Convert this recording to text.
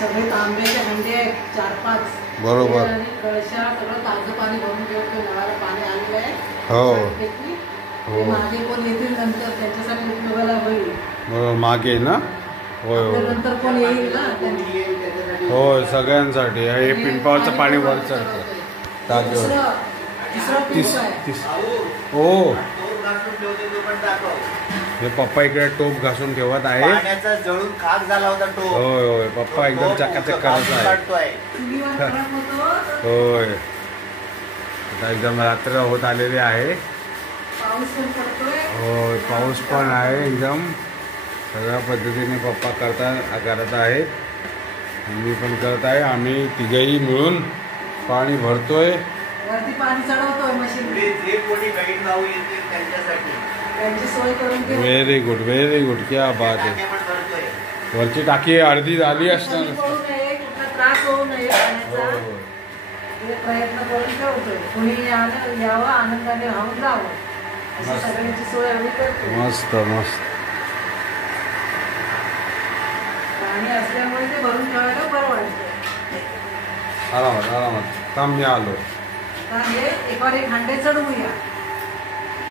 सगळे तांब्याचे हंडे आहेत 4-5 बरोबर आणि कळशा सगळं ताजं पाणी भरून ठेवतो. नळाला पाणी आलेलं आहे. हो मागे कोण येतील नंतर त्यांच्यासाठी उपयोगाला होईल. बरोबर मागे ना. होय होय नंतर कोण येईल ना होय सगळ्यांसाठी हे पिंपळाचं पाणी वर चढतं टाकीवर. हो हे पप्पा इकडे टोप घासून ठेवत आहे. जळून खाक झाला होता टोप. होय होय पप्पा एकदम चकाचक करत आहे. होय आता एकदम रात्र होत आलेली आहे. होय पाऊस पण आहे एकदम. सगळ्या पद्धतीने पप्पा करत आहेत. मी पण करत आहे. आम्ही तिघेही मिळून पाणी भरतोय. वरती पाणी चढवतोय मशीन. जे कोणी गाईड भाऊ येतील त्यांच्यासाठी त्यांची सोय करून घे. व्हेरी गुड क्या बात आहे. वरची टाकी अर्धी झाली असणार. कुठला त्रास होऊ नये पाण्याचा प्रयत्न करून ठेवतोय. कुणी यावं आनंदाने राहून जावं अशी सगळ्यांची सोय आम्ही करतो. मस्त मस्त पाणी असल्यामुळे ते भरून ठेवायला बरं वाटतं. आरामात थांब मी आलो. एकावर एक हंडे चढवूया.